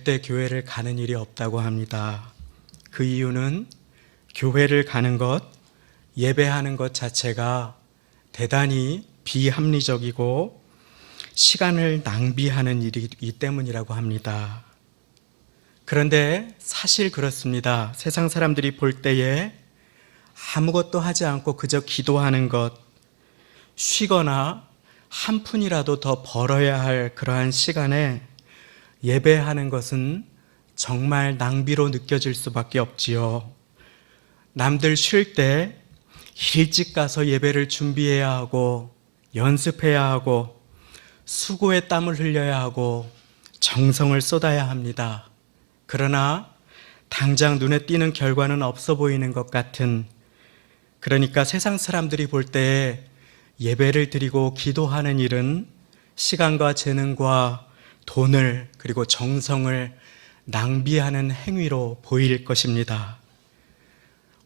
절대 교회를 가는 일이 없다고 합니다. 그 이유는 교회를 가는 것, 예배하는 것 자체가 대단히 비합리적이고 시간을 낭비하는 일이기 때문이라고 합니다. 그런데 사실 그렇습니다. 세상 사람들이 볼 때에 아무것도 하지 않고 그저 기도하는 것, 쉬거나 한 푼이라도 더 벌어야 할 그러한 시간에 예배하는 것은 정말 낭비로 느껴질 수밖에 없지요. 남들 쉴 때 일찍 가서 예배를 준비해야 하고 연습해야 하고 수고의 땀을 흘려야 하고 정성을 쏟아야 합니다. 그러나 당장 눈에 띄는 결과는 없어 보이는 것 같은, 그러니까 세상 사람들이 볼 때 예배를 드리고 기도하는 일은 시간과 재능과 돈을 그리고 정성을 낭비하는 행위로 보일 것입니다.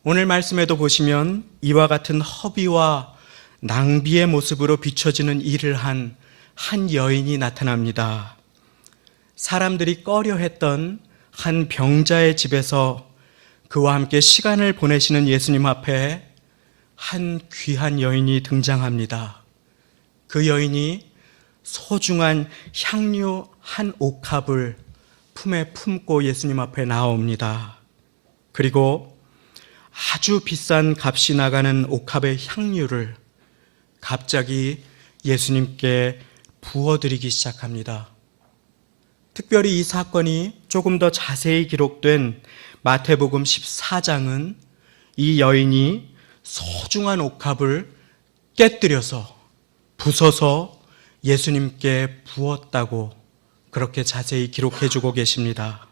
오늘 말씀에도 보시면 이와 같은 허비와 낭비의 모습으로 비춰지는 일을 한 여인이 나타납니다. 사람들이 꺼려했던 한 병자의 집에서 그와 함께 시간을 보내시는 예수님 앞에 한 귀한 여인이 등장합니다. 그 여인이 소중한 향유 한 옥합을 품에 품고 예수님 앞에 나옵니다. 그리고 아주 비싼 값이 나가는 옥합의 향유를 갑자기 예수님께 부어드리기 시작합니다. 특별히 이 사건이 조금 더 자세히 기록된 마태복음 14장은 이 여인이 소중한 옥합을 깨뜨려서 부숴서 예수님께 부었다고 그렇게 자세히 기록해 주고 계십니다.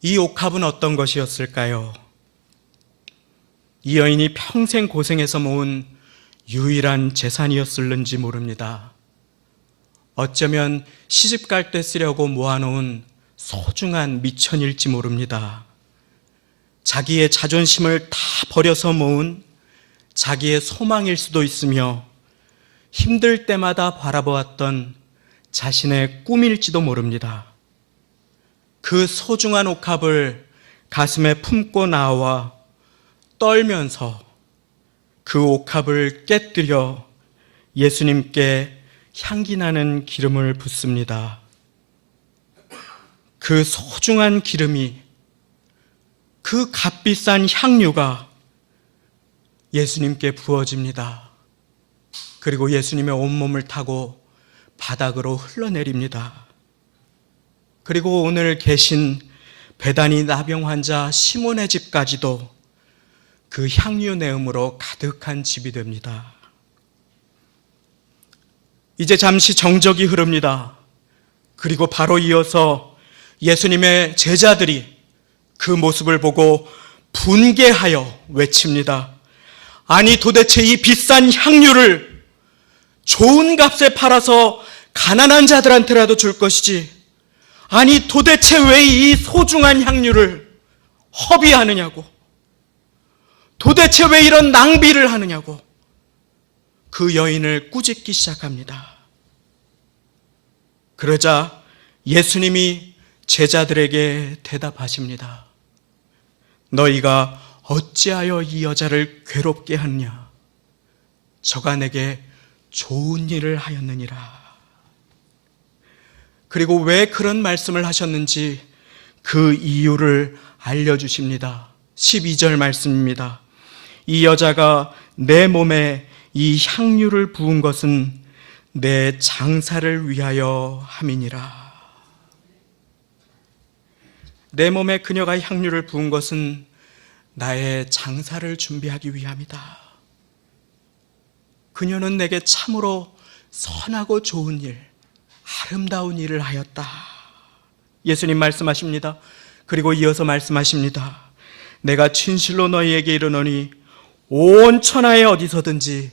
이 옥합은 어떤 것이었을까요? 이 여인이 평생 고생해서 모은 유일한 재산이었을는지 모릅니다. 어쩌면 시집 갈 때 쓰려고 모아놓은 소중한 미천일지 모릅니다. 자기의 자존심을 다 버려서 모은 자기의 소망일 수도 있으며 힘들 때마다 바라보았던 자신의 꿈일지도 모릅니다. 그 소중한 옥합을 가슴에 품고 나와 떨면서 그 옥합을 깨뜨려 예수님께 향기나는 기름을 붓습니다. 그 소중한 기름이, 그 값비싼 향유가 예수님께 부어집니다. 그리고 예수님의 온몸을 타고 바닥으로 흘러내립니다. 그리고 오늘 계신 베다니 나병 환자 시몬의 집까지도 그 향유 내음으로 가득한 집이 됩니다. 이제 잠시 정적이 흐릅니다. 그리고 바로 이어서 예수님의 제자들이 그 모습을 보고 분개하여 외칩니다. 아니 도대체 이 비싼 향유를 좋은 값에 팔아서 가난한 자들한테라도 줄 것이지, 아니 도대체 왜 이 소중한 향유를 허비하느냐고, 도대체 왜 이런 낭비를 하느냐고 그 여인을 꾸짖기 시작합니다. 그러자 예수님이 제자들에게 대답하십니다. 너희가 어찌하여 이 여자를 괴롭게 하느냐? 저가 내게 좋은 일을 하였느니라. 그리고 왜 그런 말씀을 하셨는지 그 이유를 알려주십니다. 12절 말씀입니다. 이 여자가 내 몸에 이 향유를 부은 것은 내 장사를 위하여 함이니라. 내 몸에 그녀가 향유를 부은 것은 나의 장사를 준비하기 위함이다. 그녀는 내게 참으로 선하고 좋은 일, 아름다운 일을 하였다. 예수님 말씀하십니다. 그리고 이어서 말씀하십니다. 내가 진실로 너희에게 이르노니 온 천하에 어디서든지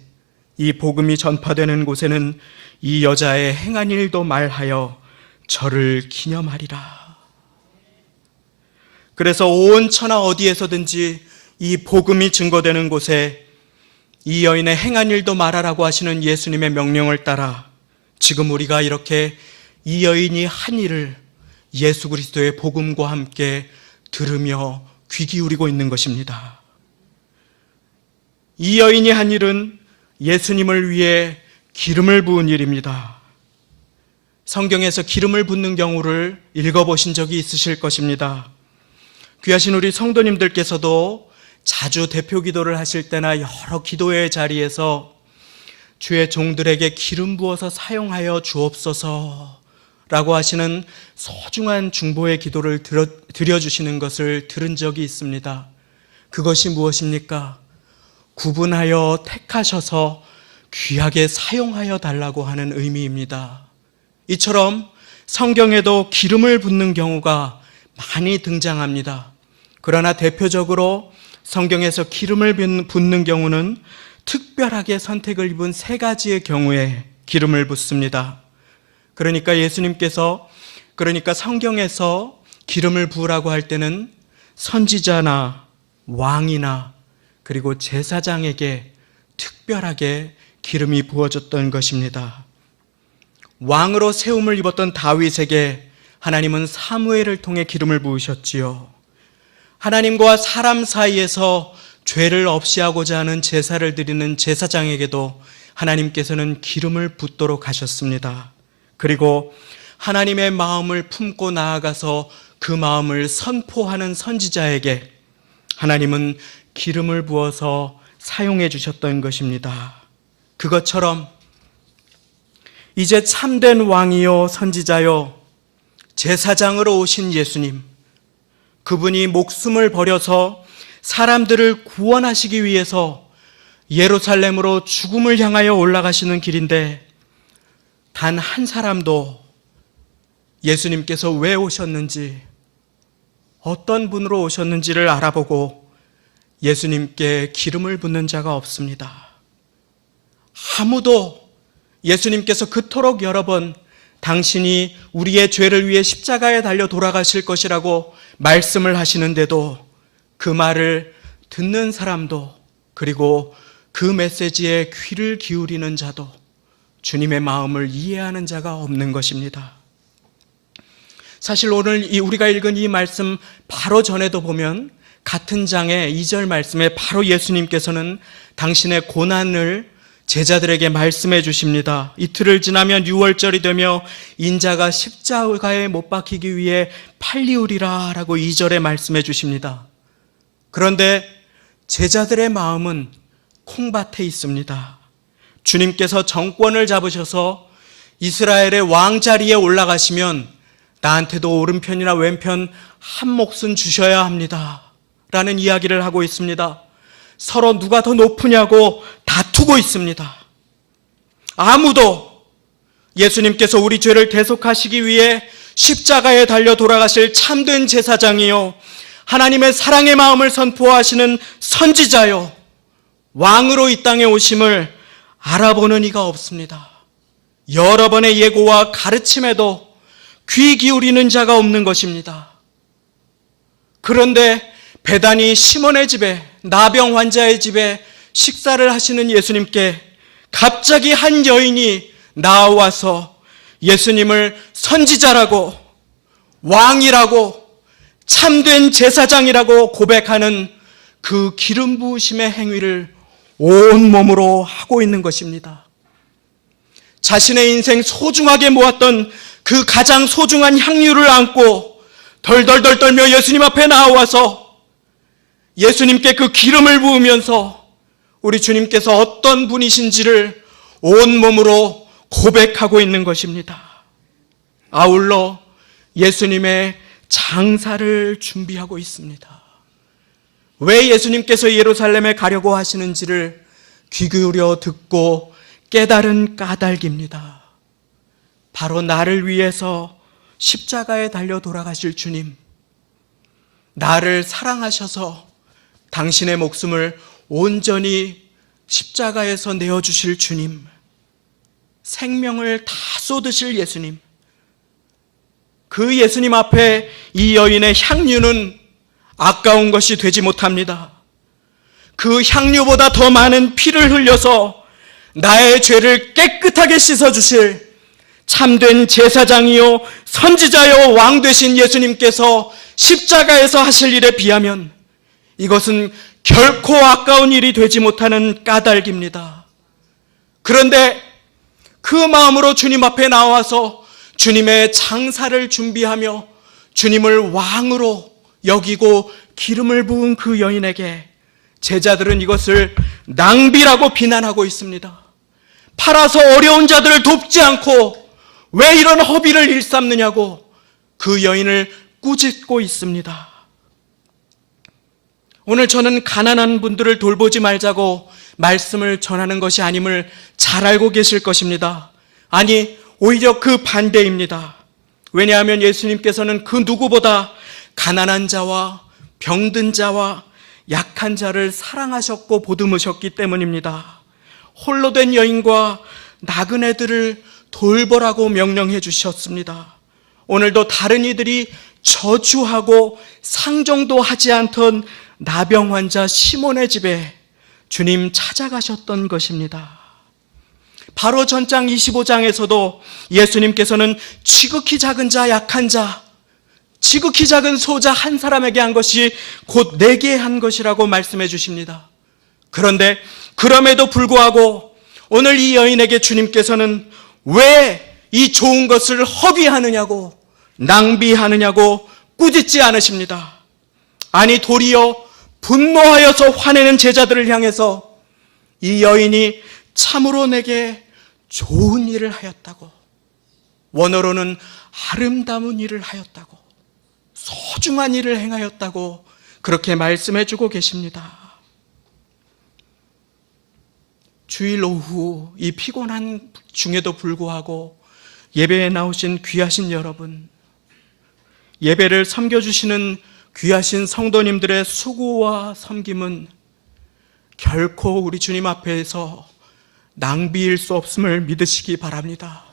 이 복음이 전파되는 곳에는 이 여자의 행한 일도 말하여 저를 기념하리라. 그래서 온 천하 어디에서든지 이 복음이 증거되는 곳에 이 여인의 행한 일도 말하라고 하시는 예수님의 명령을 따라 지금 우리가 이렇게 이 여인이 한 일을 예수 그리스도의 복음과 함께 들으며 귀 기울이고 있는 것입니다. 이 여인이 한 일은 예수님을 위해 기름을 부은 일입니다. 성경에서 기름을 붓는 경우를 읽어보신 적이 있으실 것입니다. 귀하신 우리 성도님들께서도 자주 대표 기도를 하실 때나 여러 기도의 자리에서 주의 종들에게 기름 부어서 사용하여 주옵소서 라고 하시는 소중한 중보의 기도를 드려주시는 것을 들은 적이 있습니다. 그것이 무엇입니까? 구분하여 택하셔서 귀하게 사용하여 달라고 하는 의미입니다. 이처럼 성경에도 기름을 붓는 경우가 많이 등장합니다. 그러나 대표적으로 성경에서 기름을 붓는 경우는 특별하게 선택을 입은 세 가지의 경우에 기름을 붓습니다. 그러니까 예수님께서 성경에서 기름을 부으라고 할 때는 선지자나 왕이나 그리고 제사장에게 특별하게 기름이 부어졌던 것입니다. 왕으로 세움을 입었던 다윗에게 하나님은 사무엘을 통해 기름을 부으셨지요. 하나님과 사람 사이에서 죄를 없이 하고자 하는 제사를 드리는 제사장에게도 하나님께서는 기름을 붓도록 하셨습니다. 그리고 하나님의 마음을 품고 나아가서 그 마음을 선포하는 선지자에게 하나님은 기름을 부어서 사용해 주셨던 것입니다. 그것처럼 이제 참된 왕이요 선지자요 제사장으로 오신 예수님, 그분이 목숨을 버려서 사람들을 구원하시기 위해서 예루살렘으로 죽음을 향하여 올라가시는 길인데 단 한 사람도 예수님께서 왜 오셨는지, 어떤 분으로 오셨는지를 알아보고 예수님께 기름을 붓는 자가 없습니다. 아무도 예수님께서 그토록 여러 번 당신이 우리의 죄를 위해 십자가에 달려 돌아가실 것이라고 말씀을 하시는데도 그 말을 듣는 사람도, 그리고 그 메시지에 귀를 기울이는 자도, 주님의 마음을 이해하는 자가 없는 것입니다. 사실 오늘 우리가 읽은 이 말씀 바로 전에도 보면 같은 장의 2절 말씀에 바로 예수님께서는 당신의 고난을 제자들에게 말씀해 주십니다. 이틀을 지나면 6월절이 되며 인자가 십자가에 못 박히기 위해 팔리우리라 라고 2절에 말씀해 주십니다. 그런데 제자들의 마음은 콩밭에 있습니다. 주님께서 정권을 잡으셔서 이스라엘의 왕자리에 올라가시면 나한테도 오른편이나 왼편 한 몫은 주셔야 합니다 라는 이야기를 하고 있습니다. 서로 누가 더 높으냐고 다투고 있습니다. 아무도 예수님께서 우리 죄를 대속하시기 위해 십자가에 달려 돌아가실 참된 제사장이요 하나님의 사랑의 마음을 선포하시는 선지자요 왕으로 이 땅에 오심을 알아보는 이가 없습니다. 여러 번의 예고와 가르침에도 귀 기울이는 자가 없는 것입니다. 그런데 베다니 시몬의 집에, 나병 환자의 집에 식사를 하시는 예수님께 갑자기 한 여인이 나와서 예수님을 선지자라고, 왕이라고, 참된 제사장이라고 고백하는 그 기름 부으심의 행위를 온몸으로 하고 있는 것입니다. 자신의 인생 소중하게 모았던 그 가장 소중한 향유를 안고 덜덜덜 떨며 예수님 앞에 나와서 예수님께 그 기름을 부으면서 우리 주님께서 어떤 분이신지를 온몸으로 고백하고 있는 것입니다. 아울러 예수님의 장사를 준비하고 있습니다. 왜 예수님께서 예루살렘에 가려고 하시는지를 귀 기울여 듣고 깨달은 까닭입니다. 바로 나를 위해서 십자가에 달려 돌아가실 주님, 나를 사랑하셔서 당신의 목숨을 온전히 십자가에서 내어주실 주님, 생명을 다 쏟으실 예수님, 그 예수님 앞에 이 여인의 향유는 아까운 것이 되지 못합니다. 그 향유보다 더 많은 피를 흘려서 나의 죄를 깨끗하게 씻어주실 참된 제사장이요 선지자요 왕 되신 예수님께서 십자가에서 하실 일에 비하면 이것은 결코 아까운 일이 되지 못하는 까닭입니다. 그런데 그 마음으로 주님 앞에 나와서 주님의 장사를 준비하며 주님을 왕으로 여기고 기름을 부은 그 여인에게 제자들은 이것을 낭비라고 비난하고 있습니다. 팔아서 어려운 자들을 돕지 않고 왜 이런 허비를 일삼느냐고 그 여인을 꾸짖고 있습니다. 오늘 저는 가난한 분들을 돌보지 말자고 말씀을 전하는 것이 아님을 잘 알고 계실 것입니다. 아니, 오히려 그 반대입니다. 왜냐하면 예수님께서는 그 누구보다 가난한 자와 병든 자와 약한 자를 사랑하셨고 보듬으셨기 때문입니다. 홀로 된 여인과 나그네들을 돌보라고 명령해 주셨습니다. 오늘도 다른 이들이 저주하고 상종도 하지 않던 나병 환자 시몬의 집에 주님 찾아가셨던 것입니다. 바로 전장 25장에서도 예수님께서는 지극히 작은 자, 약한 자, 지극히 작은 소자 한 사람에게 한 것이 곧 내게 한 것이라고 말씀해 주십니다. 그런데 그럼에도 불구하고 오늘 이 여인에게 주님께서는 왜 이 좋은 것을 허비하느냐고 낭비하느냐고 꾸짖지 않으십니다. 아니, 도리어 분노하여서 화내는 제자들을 향해서 이 여인이 참으로 내게 좋은 일을 하였다고, 원어로는 아름다운 일을 하였다고, 소중한 일을 행하였다고 그렇게 말씀해 주고 계십니다. 주일 오후 이 피곤한 중에도 불구하고 예배에 나오신 귀하신 여러분, 예배를 섬겨주시는 귀하신 성도님들의 수고와 섬김은 결코 우리 주님 앞에서 낭비일 수 없음을 믿으시기 바랍니다.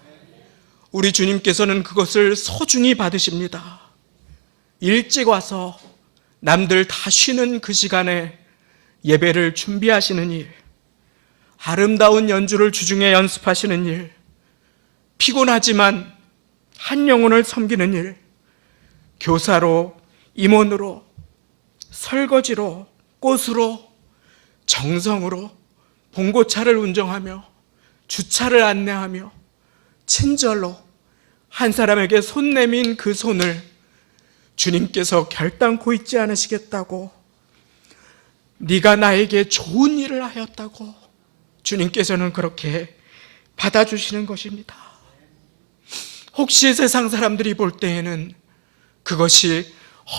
우리 주님께서는 그것을 소중히 받으십니다. 일찍 와서 남들 다 쉬는 그 시간에 예배를 준비하시는 일, 아름다운 연주를 주중에 연습하시는 일, 피곤하지만 한 영혼을 섬기는 일, 교사로, 임원으로, 설거지로, 꽃으로, 정성으로 봉고차를 운전하며 주차를 안내하며 친절로 한 사람에게 손 내민 그 손을 주님께서 결단코 잊지 않으시겠다고, 네가 나에게 좋은 일을 하였다고 주님께서는 그렇게 받아주시는 것입니다. 혹시 세상 사람들이 볼 때에는 그것이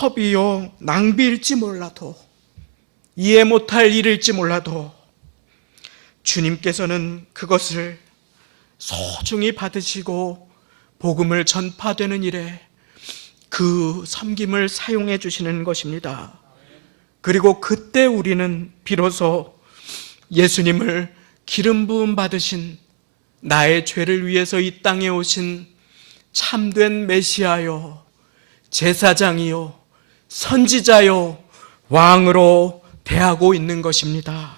허비요 낭비일지 몰라도, 이해 못할 일일지 몰라도 주님께서는 그것을 소중히 받으시고 복음을 전파되는 일에 그 섬김을 사용해 주시는 것입니다. 그리고 그때 우리는 비로소 예수님을 기름 부음 받으신, 나의 죄를 위해서 이 땅에 오신 참된 메시아요, 제사장이요, 선지자요, 왕으로 대하고 있는 것입니다.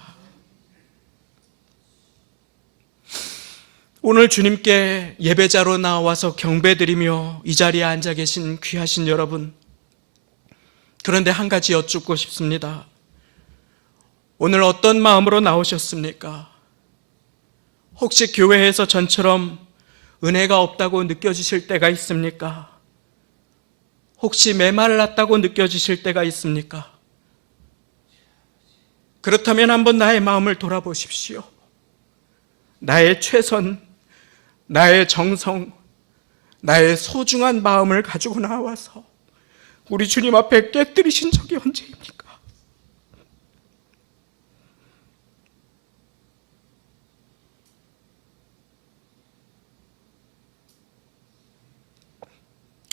오늘 주님께 예배자로 나와서 경배드리며 이 자리에 앉아 계신 귀하신 여러분, 그런데 한 가지 여쭙고 싶습니다. 오늘 어떤 마음으로 나오셨습니까? 혹시 교회에서 전처럼 은혜가 없다고 느껴지실 때가 있습니까? 혹시 메말랐다고 느껴지실 때가 있습니까? 그렇다면 한번 나의 마음을 돌아보십시오. 나의 최선, 나의 정성, 나의 소중한 마음을 가지고 나와서 우리 주님 앞에 깨뜨리신 적이 언제입니까?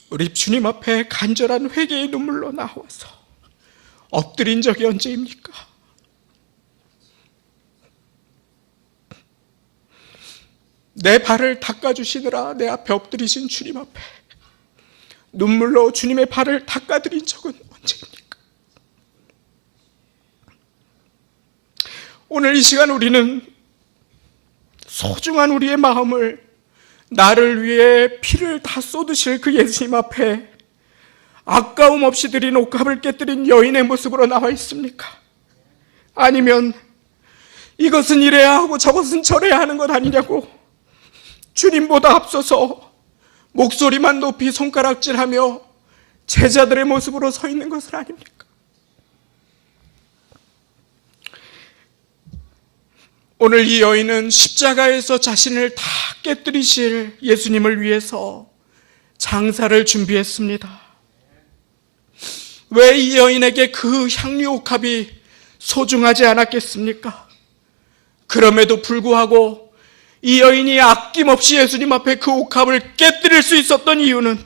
우리 주님 앞에 간절한 회개의 눈물로 나와서 엎드린 적이 언제입니까? 내 발을 닦아주시느라 내 앞에 엎드리신 주님 앞에 눈물로 주님의 발을 닦아드린 적은 언제입니까? 오늘 이 시간 우리는 소중한 우리의 마음을 나를 위해 피를 다 쏟으실 그 예수님 앞에 아까움 없이 드린 옥합을 깨뜨린 여인의 모습으로 나와 있습니까? 아니면 이것은 이래야 하고 저것은 저래야 하는 것 아니냐고 주님보다 앞서서 목소리만 높이 손가락질하며 제자들의 모습으로 서 있는 것은 아닙니까? 오늘 이 여인은 십자가에서 자신을 다 깨뜨리실 예수님을 위해서 장사를 준비했습니다. 왜 이 여인에게 그 향유 옥합이 소중하지 않았겠습니까? 그럼에도 불구하고 이 여인이 아낌없이 예수님 앞에 그 옥합을 깨뜨릴 수 있었던 이유는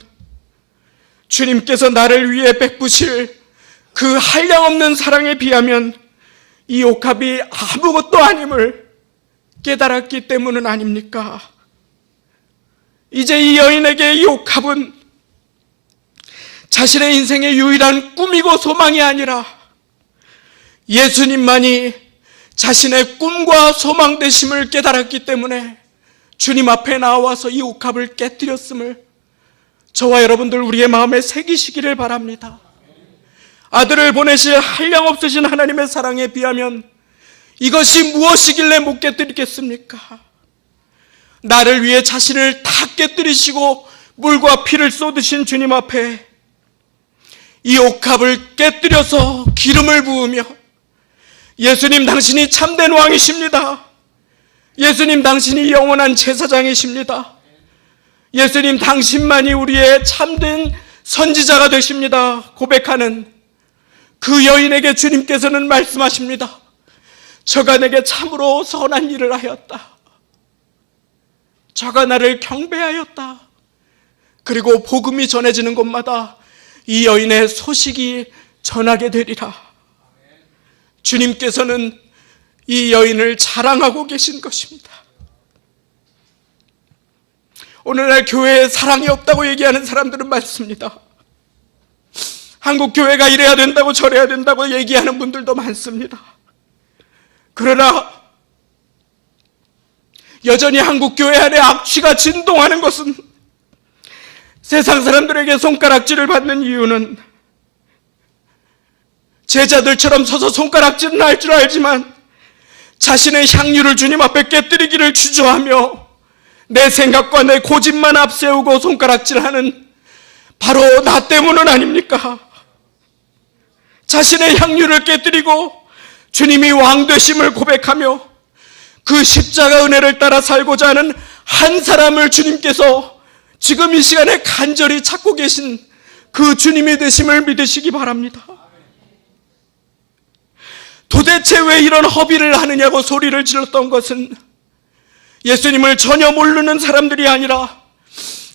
주님께서 나를 위해 베푸실 그 한량없는 사랑에 비하면 이 옥합이 아무것도 아님을 깨달았기 때문은 아닙니까? 이제 이 여인에게 이 옥합은 자신의 인생의 유일한 꿈이고 소망이 아니라 예수님만이 자신의 꿈과 소망 되심을 깨달았기 때문에 주님 앞에 나와서 이 옥합을 깨뜨렸음을 저와 여러분들 우리의 마음에 새기시기를 바랍니다. 아들을 보내실 한량없으신 하나님의 사랑에 비하면 이것이 무엇이길래 못 깨뜨리겠습니까? 나를 위해 자신을 다 깨뜨리시고 물과 피를 쏟으신 주님 앞에 이 옥합을 깨뜨려서 기름을 부으며 예수님 당신이 참된 왕이십니다. 예수님 당신이 영원한 제사장이십니다. 예수님 당신만이 우리의 참된 선지자가 되십니다. 고백하는 그 여인에게 주님께서는 말씀하십니다. 저가 내게 참으로 선한 일을 하였다. 저가 나를 경배하였다. 그리고 복음이 전해지는 곳마다 이 여인의 소식이 전하게 되리라. 주님께서는 이 여인을 자랑하고 계신 것입니다. 오늘날 교회에 사랑이 없다고 얘기하는 사람들은 많습니다. 한국 교회가 이래야 된다고 저래야 된다고 얘기하는 분들도 많습니다. 그러나 여전히 한국 교회 안에 악취가 진동하는 것은 세상 사람들에게 손가락질을 받는 이유는 제자들처럼 서서 손가락질은 할 줄 알지만 자신의 향유를 주님 앞에 깨뜨리기를 주저하며 내 생각과 내 고집만 앞세우고 손가락질하는 바로 나 때문은 아닙니까? 자신의 향유를 깨뜨리고 주님이 왕 되심을 고백하며 그 십자가 은혜를 따라 살고자 하는 한 사람을 주님께서 지금 이 시간에 간절히 찾고 계신 그 주님이 되심을 믿으시기 바랍니다. 도대체 왜 이런 허비를 하느냐고 소리를 질렀던 것은 예수님을 전혀 모르는 사람들이 아니라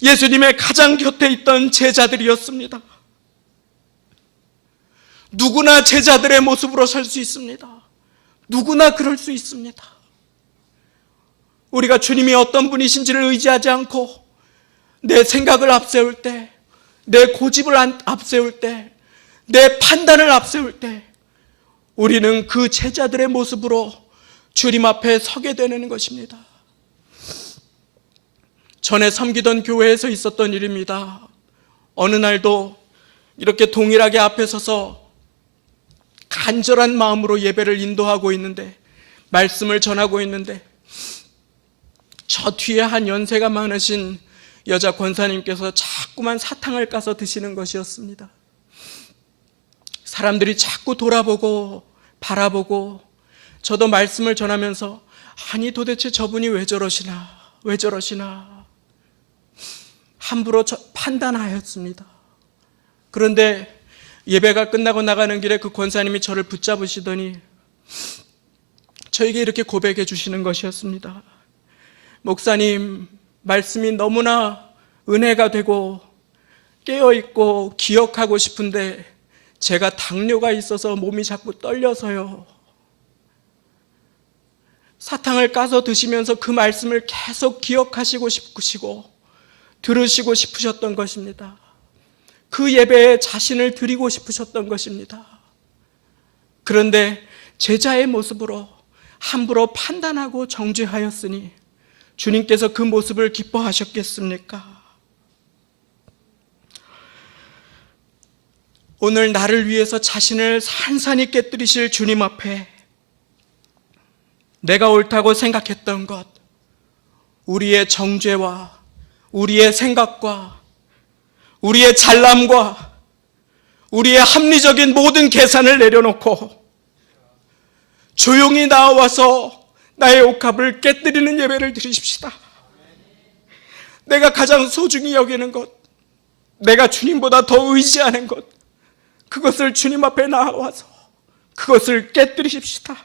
예수님의 가장 곁에 있던 제자들이었습니다. 누구나 제자들의 모습으로 설 수 있습니다. 누구나 그럴 수 있습니다. 우리가 주님이 어떤 분이신지를 의지하지 않고 내 생각을 앞세울 때, 내 고집을 앞세울 때, 내 판단을 앞세울 때 우리는 그 제자들의 모습으로 주님 앞에 서게 되는 것입니다. 전에 섬기던 교회에서 있었던 일입니다. 어느 날도 이렇게 동일하게 앞에 서서 간절한 마음으로 예배를 인도하고 있는데, 말씀을 전하고 있는데 저 뒤에 한 연세가 많으신 여자 권사님께서 자꾸만 사탕을 까서 드시는 것이었습니다. 사람들이 자꾸 돌아보고 바라보고 저도 말씀을 전하면서 아니 도대체 저분이 왜 저러시나 함부로 판단하였습니다. 그런데 예배가 끝나고 나가는 길에 그 권사님이 저를 붙잡으시더니 저에게 이렇게 고백해 주시는 것이었습니다. 목사님, 말씀이 너무나 은혜가 되고 깨어있고 기억하고 싶은데 제가 당뇨가 있어서 몸이 자꾸 떨려서요. 사탕을 까서 드시면서 그 말씀을 계속 기억하시고 싶으시고 들으시고 싶으셨던 것입니다. 그 예배에 자신을 드리고 싶으셨던 것입니다. 그런데 제자의 모습으로 함부로 판단하고 정죄하였으니 주님께서 그 모습을 기뻐하셨겠습니까? 오늘 나를 위해서 자신을 산산히 깨뜨리실 주님 앞에 내가 옳다고 생각했던 것, 우리의 정죄와 우리의 생각과 우리의 잘남과 우리의 합리적인 모든 계산을 내려놓고 조용히 나와서 나의 옥합을 깨뜨리는 예배를 드리십시다. 내가 가장 소중히 여기는 것, 내가 주님보다 더 의지하는 것, 그것을 주님 앞에 나와서 그것을 깨뜨리십시다.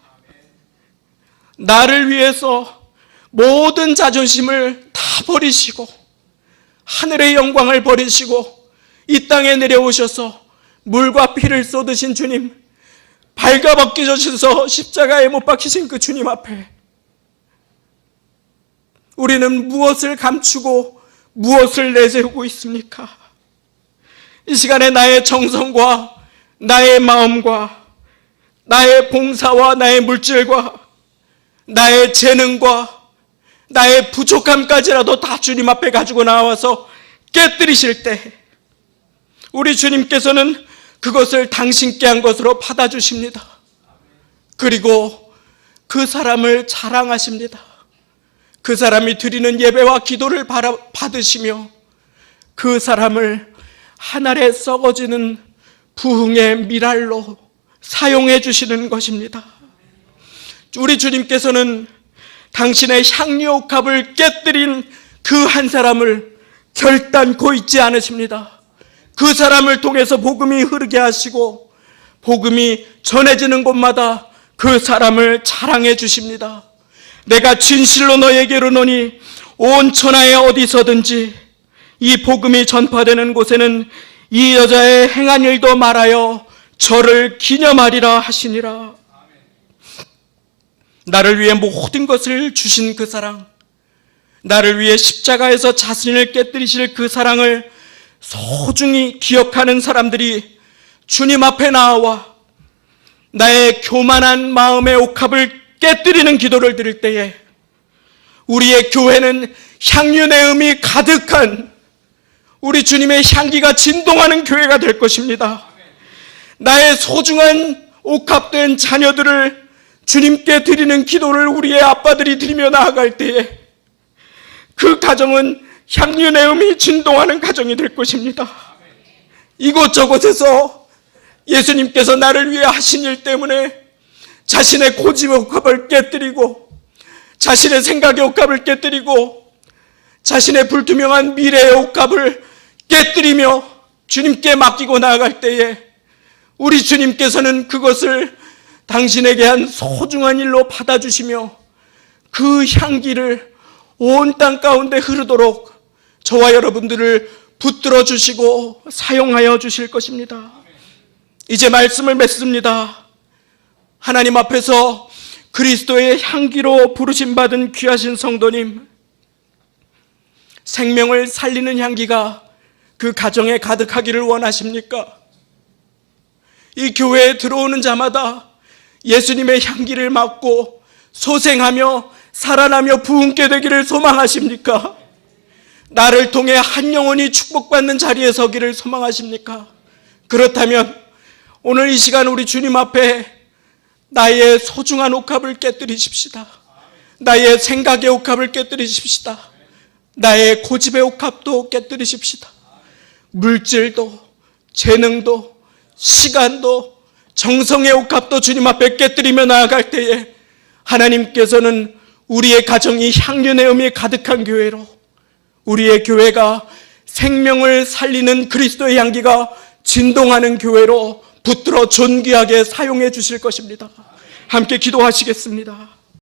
나를 위해서 모든 자존심을 다 버리시고 하늘의 영광을 버리시고 이 땅에 내려오셔서 물과 피를 쏟으신 주님, 발가벗기셔서 십자가에 못 박히신 그 주님 앞에 우리는 무엇을 감추고 무엇을 내세우고 있습니까? 이 시간에 나의 정성과 나의 마음과 나의 봉사와 나의 물질과 나의 재능과 나의 부족함까지라도 다 주님 앞에 가지고 나와서 깨뜨리실 때 우리 주님께서는 그것을 당신께 한 것으로 받아주십니다. 그리고 그 사람을 자랑하십니다. 그 사람이 드리는 예배와 기도를 받으시며 그 사람을 하늘에 썩어지는 부흥의 미랄로 사용해 주시는 것입니다. 우리 주님께서는 당신의 향유옥합을 깨뜨린 그 한 사람을 결단코 잊지 않으십니다. 그 사람을 통해서 복음이 흐르게 하시고 복음이 전해지는 곳마다 그 사람을 자랑해 주십니다. 내가 진실로 너에게로 노니 온 천하에 어디서든지 이 복음이 전파되는 곳에는 이 여자의 행한 일도 말하여 저를 기념하리라 하시니라. 나를 위해 모든 것을 주신 그 사랑, 나를 위해 십자가에서 자신을 깨뜨리실 그 사랑을 소중히 기억하는 사람들이 주님 앞에 나와 나의 교만한 마음의 옥합을 깨뜨리는 기도를 드릴 때에 우리의 교회는 향유 내음이 가득한 우리 주님의 향기가 진동하는 교회가 될 것입니다. 나의 소중한 옥합된 자녀들을 주님께 드리는 기도를 우리의 아빠들이 드리며 나아갈 때에 그 가정은 향유 내음이 진동하는 가정이 될 것입니다. 이곳저곳에서 예수님께서 나를 위해 하신 일 때문에 자신의 고집의 옥합을 깨뜨리고 자신의 생각의 옥합을 깨뜨리고 자신의 불투명한 미래의 옥합을 깨뜨리며 주님께 맡기고 나아갈 때에 우리 주님께서는 그것을 당신에게 한 소중한 일로 받아주시며 그 향기를 온 땅 가운데 흐르도록 저와 여러분들을 붙들어 주시고 사용하여 주실 것입니다. 이제 말씀을 맺습니다. 하나님 앞에서 그리스도의 향기로 부르심받은 귀하신 성도님, 생명을 살리는 향기가 그 가정에 가득하기를 원하십니까? 이 교회에 들어오는 자마다 예수님의 향기를 맡고 소생하며 살아나며 부흥케 되기를 소망하십니까? 나를 통해 한 영혼이 축복받는 자리에 서기를 소망하십니까? 그렇다면 오늘 이 시간 우리 주님 앞에 나의 소중한 옥합을 깨뜨리십시다. 나의 생각의 옥합을 깨뜨리십시다. 나의 고집의 옥합도 깨뜨리십시다. 물질도 재능도 시간도 정성의 옥합도 주님 앞에 깨뜨리며 나아갈 때에 하나님께서는 우리의 가정이 향유 내음이 가득한 교회로, 우리의 교회가 생명을 살리는 그리스도의 향기가 진동하는 교회로 붙들어 존귀하게 사용해 주실 것입니다. 함께 기도하시겠습니다.